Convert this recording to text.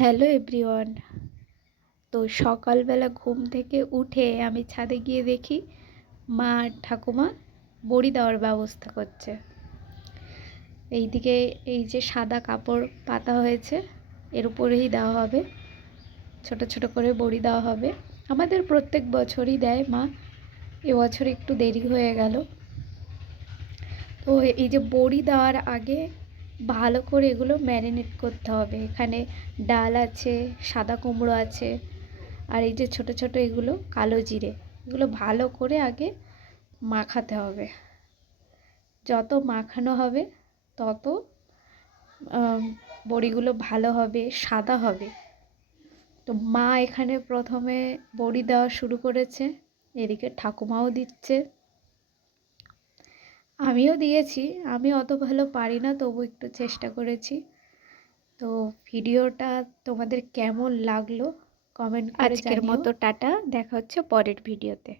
Hello everyone. তো সকালবেলা ঘুম থেকে উঠে আমি ছাদে গিয়ে দেখি মা আর ঠাকুমা বড়ি দেওয়ার ব্যবস্থা করছে। এইদিকে এই যে সাদা কাপড় পাতা হয়েছে, এর উপরেই দেওয়া হবে, ছোট ছোট করে বড়ি দেওয়া হবে। আমাদের প্রত্যেক বছরই দেয় মা, এবছর একটু দেরি হয়ে গেল। তো এই যে বড়ি দেওয়ার আগে ভালো করে এগুলো ম্যারিনেট করতে হবে। এখানে ডাল আছে, সাদা কুমড়ো আছে, আর এই যে ছোট ছোট এগুলো কালো জিরে, এগুলো ভালো করে আগে মাখাতে হবে। যত মাখানো হবে তত বড়িগুলো ভালো হবে, সাদা হবে। তো মা এখানে প্রথমে বড়ি দেওয়া শুরু করেছে, এদিকে ঠাকুমাও দিচ্ছে, আমিও দিয়েছি। আমি অত ভালো পারি না, তবু একটু চেষ্টা করেছি। তো ভিডিওটা তোমাদের কেমন লাগলো কমেন্ট করে জানিও। আজকের মতো টাটা, দেখা হচ্ছে পরের ভিডিওতে।